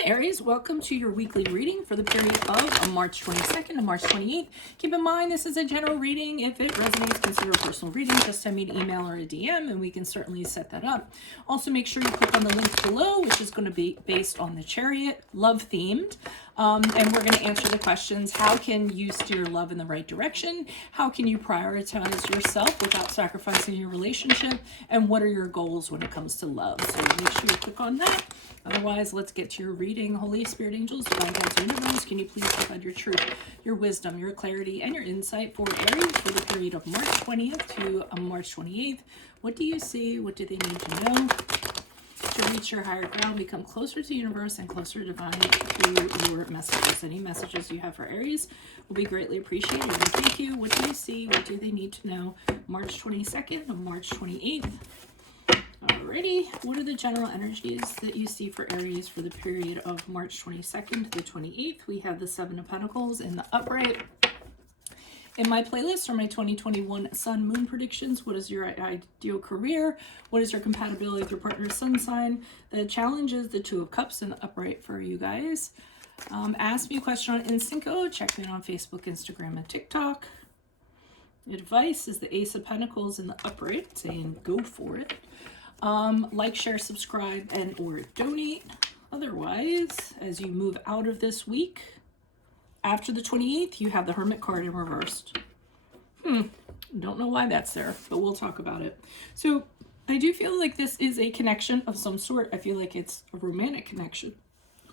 Hi Aries, welcome to your weekly reading for the period of March 22nd to March 28th. Keep in mind this is a general reading. If it resonates, consider a personal reading. Just send me an email or a DM and we can certainly set that up. Also make sure you click on the link below, which is going to be based on the Chariot, love themed. And we're going to answer the questions. How can you steer love in the right direction? How can you prioritize yourself without sacrificing your relationship? And what are your goals when it comes to love? So make sure you click on that. Otherwise, let's get to your reading. Holy Spirit, angels, divine guides, universe, can you please provide your truth, your wisdom, your clarity, and your insight for Aries for the period of March 20th to March 28th? What do you see? What do they need to know to reach your higher ground, become closer to the universe and closer to divine through your messages? Any messages you have for Aries will be greatly appreciated. And thank you. What do you see? What do they need to know? March 22nd to March 28th. Alrighty, what are the general energies that you see for Aries for the period of March 22nd to the 28th? We have the Seven of Pentacles in the upright. In my playlist are my 2021 Sun Moon predictions. What is your ideal career? What is your compatibility with your partner's sun sign? The challenge is the Two of Cups in the upright for you guys. Ask me a question on Instinco. Check me out on Facebook, Instagram, and TikTok. Advice is the Ace of Pentacles in the upright, saying go for it. Like, share, subscribe, and or donate. Otherwise, as you move out of this week, after the 28th, you have the Hermit card in reversed. Don't know why that's there, but we'll talk about it. So I do feel like this is a connection of some sort. I feel like it's a romantic connection.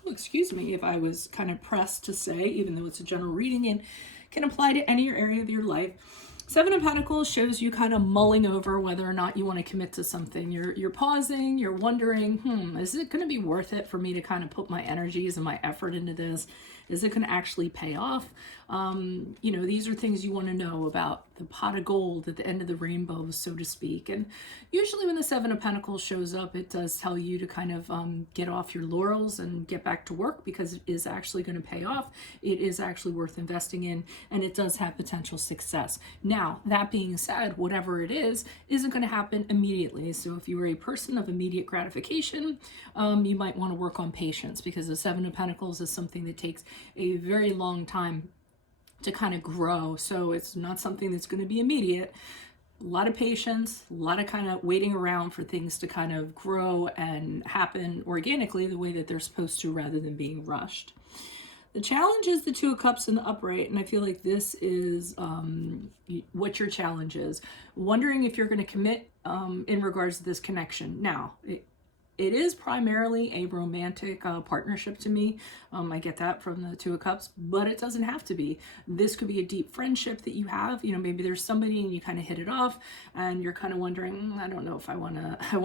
Oh, excuse me if I was kind of pressed to say, even though it's a general reading and can apply to any area of your life. Seven of Pentacles shows you kind of mulling over whether or not you want to commit to something. You're pausing, you're wondering, is it going to be worth it for me to kind of put my energies and my effort into this? Is it going to actually pay off? You know, these are things you want to know about the pot of gold at the end of the rainbow, so to speak. And usually when the Seven of Pentacles shows up, it does tell you to kind of get off your laurels and get back to work, because it is actually going to pay off. It is actually worth investing in, and it does have potential success. Now, that being said, whatever it is, isn't going to happen immediately. So if you are a person of immediate gratification, you might want to work on patience, because the Seven of Pentacles is something that takes a very long time to kind of grow. So it's not something that's going to be immediate. A lot of patience, a lot of kind of waiting around for things to kind of grow and happen organically the way that they're supposed to, rather than being rushed. The challenge is the Two of Cups in the upright, and I feel like this is what your challenge is. Wondering if you're going to commit in regards to this connection. Now, it is primarily a romantic partnership to me. I get that from the Two of Cups, but it doesn't have to be. This could be a deep friendship that you have. You know, maybe there's somebody and you kind of hit it off and you're kind of wondering, I don't know if I want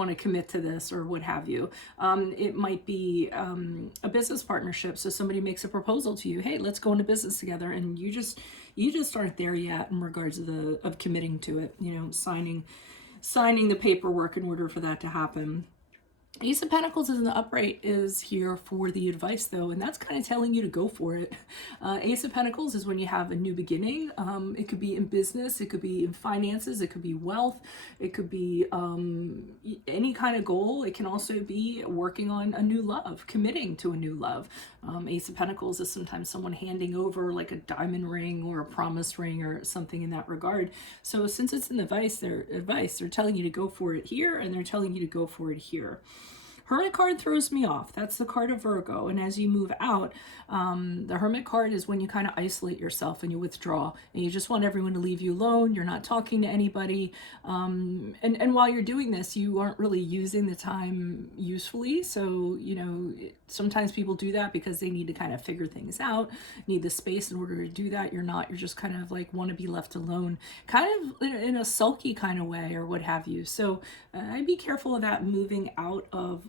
to commit to this or what have you. It might be a business partnership. So somebody makes a proposal to you, hey, let's go into business together. And you just aren't there yet in regards to of committing to it, you know, signing the paperwork in order for that to happen. Ace of Pentacles in the upright is here for the advice, though, and that's kind of telling you to go for it. Ace of Pentacles is when you have a new beginning. It could be in business, it could be in finances, it could be wealth, it could be any kind of goal. It can also be working on a new love, committing to a new love. Ace of Pentacles is sometimes someone handing over like a diamond ring or a promise ring or something in that regard. So since it's in the advice, they're telling you to go for it here, and they're telling you to go for it here. Hermit card throws me off. That's the card of Virgo. And as you move out, the Hermit card is when you kind of isolate yourself and you withdraw and you just want everyone to leave you alone. You're not talking to anybody. And while you're doing this, you aren't really using the time usefully. So, you know, sometimes people do that because they need to kind of figure things out, need the space in order to do that. You're just kind of like want to be left alone, kind of in a sulky kind of way or what have you. So I'd be careful of that moving out of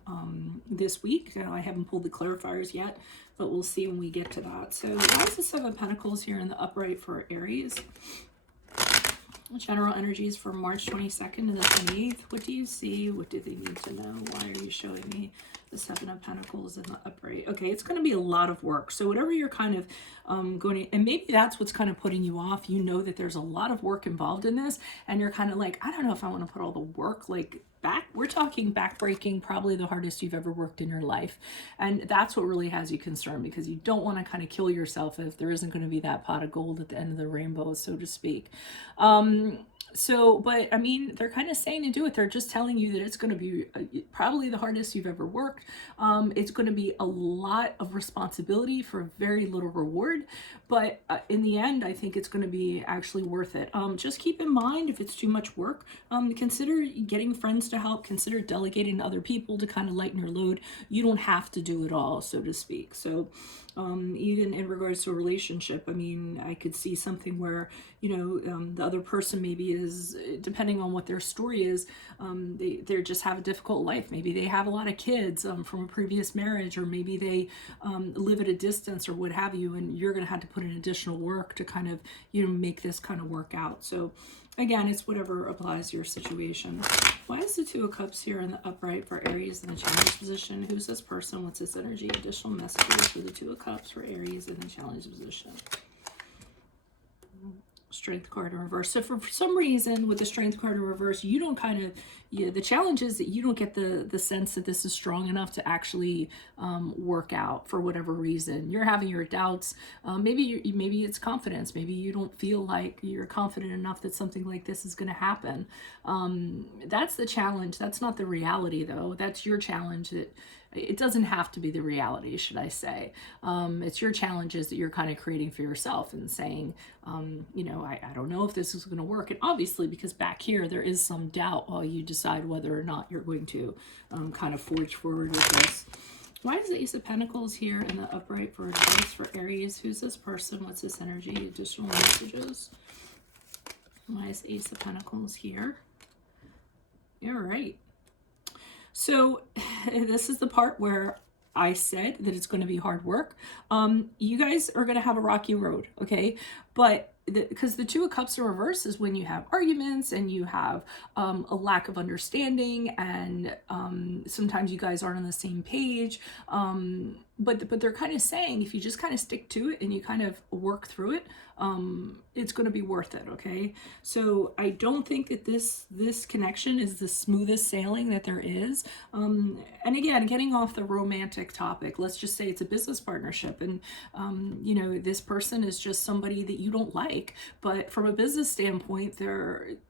this week. I haven't pulled the clarifiers yet, but we'll see when we get to that. So that's the Seven of Pentacles here in the upright for Aries. General energies for March 22nd and the 28th. What do you see? What do they need to know? Why are you showing me The Seven of Pentacles in the upright. Okay, it's going to be a lot of work. So whatever you're kind of going to, and maybe that's what's kind of putting you off. You know that there's a lot of work involved in this, and you're kind of like, I don't know if I want to put all the work, like back, we're talking back-breaking, probably the hardest you've ever worked in your life. And that's what really has you concerned, because you don't want to kind of kill yourself if there isn't going to be that pot of gold at the end of the rainbow, so to speak. So, but I mean, they're kind of saying to do it. They're just telling you that it's going to be probably the hardest you've ever worked. It's going to be a lot of responsibility for very little reward. But in the end, I think it's going to be actually worth it. Just keep in mind, if it's too much work, consider getting friends to help. Consider delegating to other people to kind of lighten your load. You don't have to do it all, so to speak. So even in regards to a relationship, I mean, I could see something where, you know, the other person maybe is, depending on what their story is, they just have a difficult life. Maybe they have a lot of kids from a previous marriage, or maybe they live at a distance or what have you, and you're going to have to put in additional work to kind of, you know, make this kind of work out. So again, it's whatever applies to your situation. Why is the Two of Cups here in the upright for Aries in the challenge position? Who's this person? What's this energy? Additional messages for the Two of Cups for Aries in the challenge position. Strength card in reverse. So for some reason with the Strength card in reverse, you don't kind of, the challenge is that you don't get the sense that this is strong enough to actually work out for whatever reason. You're having your doubts. Maybe it's confidence. Maybe you don't feel like you're confident enough that something like this is going to happen. That's the challenge. That's not the reality, though. That's your challenge. That it doesn't have to be the reality, should I say. It's your challenges that you're kind of creating for yourself and saying, you know, I don't know if this is going to work. And obviously, because back here, there is some doubt while you decide whether or not you're going to kind of forge forward with this. Why is the Ace of Pentacles here in the upright for advice for Aries? Who's this person? What's this energy? Additional messages. Why is the Ace of Pentacles here? You're right. So this is the part where I said that it's going to be hard work. You guys are going to have a rocky road, okay? But because the Two of Cups in reverse is when you have arguments and you have a lack of understanding, and sometimes you guys aren't on the same page. But they're kind of saying, if you just kind of stick to it and you kind of work through it, it's going to be worth it, okay? So I don't think that this connection is the smoothest sailing that there is. And again, getting off the romantic topic, let's just say it's a business partnership, and you know, this person is just somebody that you don't like, but from a business standpoint,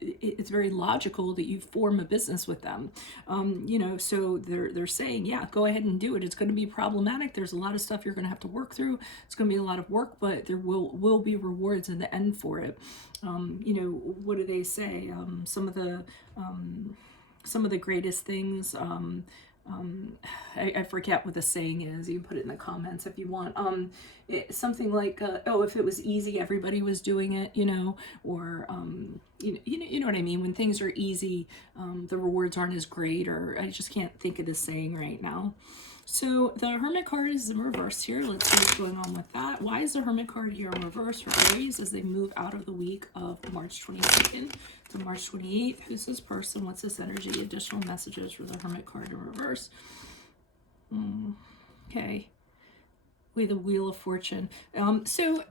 it's very logical that you form a business with them. You know, so they're saying, yeah, go ahead and do it. It's going to be problematic. There's a lot of stuff you're going to have to work through. It's going to be a lot of work, but there will be rewards in the end for it. You know, what do they say? Some of the greatest things, I forget what the saying is. You can put it in the comments if you want. Something like, oh, if it was easy, everybody was doing it, you know, or, you know what I mean? When things are easy, the rewards aren't as great, or I just can't think of the saying right now. So the Hermit card is in reverse here. Let's see what's going on with that. Why is the Hermit card here in reverse for Aries as they move out of the week of March 22nd to March 28th? Who's this person? What's this energy? Additional messages for the Hermit card in reverse. Okay. With the Wheel of Fortune. So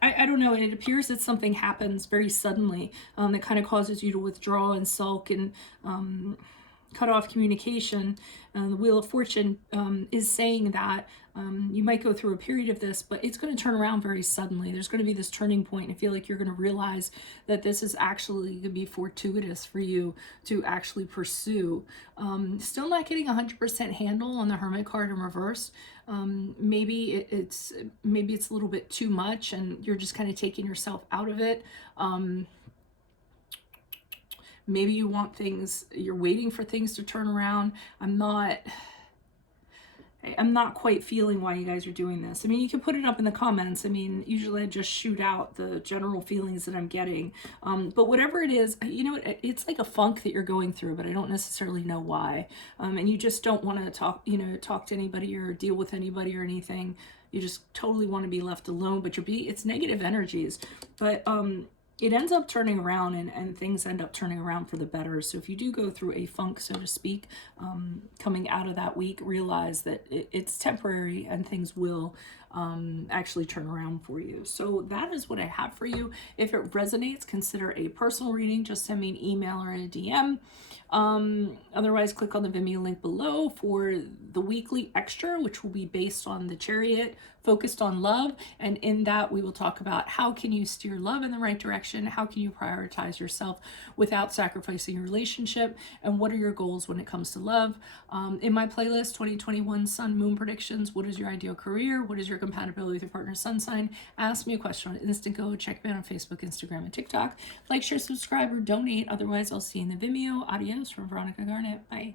I don't know. It appears that something happens very suddenly that kind of causes you to withdraw and sulk and cut off communication. The Wheel of Fortune is saying that you might go through a period of this, but it's going to turn around very suddenly. There's going to be this turning point. I feel like you're going to realize that this is actually going to be fortuitous for you to actually pursue. Still not getting 100% handle on the Hermit card in reverse. Maybe it's a little bit too much, and you're just kind of taking yourself out of it. Maybe you want things, you're waiting for things to turn around. I'm not quite feeling why you guys are doing this. I mean, you can put it up in the comments. I mean, usually I just shoot out the general feelings that I'm getting. But whatever it is, you know, it's like a funk that you're going through, but I don't necessarily know why. And you just don't want to talk to anybody or deal with anybody or anything. You just totally want to be left alone, but it's negative energies. But it ends up turning around, and things end up turning around for the better. So if you do go through a funk, so to speak, coming out of that week, realize that it's temporary and things will actually turn around for you. So that is what I have for you. If it resonates, consider a personal reading. Just send me an email or a DM. Otherwise, click on the Vimeo link below for the weekly extra, which will be based on the Chariot, focused on love. And in that, we will talk about how can you steer love in the right direction? How can you prioritize yourself without sacrificing your relationship? And what are your goals when it comes to love? In my playlist, 2021 Sun Moon Predictions, what is your ideal career? What is your compatibility with your partner's sun sign? Ask me a question on Instant Go. Check me out on Facebook, Instagram, and TikTok. Like, share, subscribe, or donate. Otherwise, I'll see you in the Vimeo. Adios from Veronica Garnett. Bye.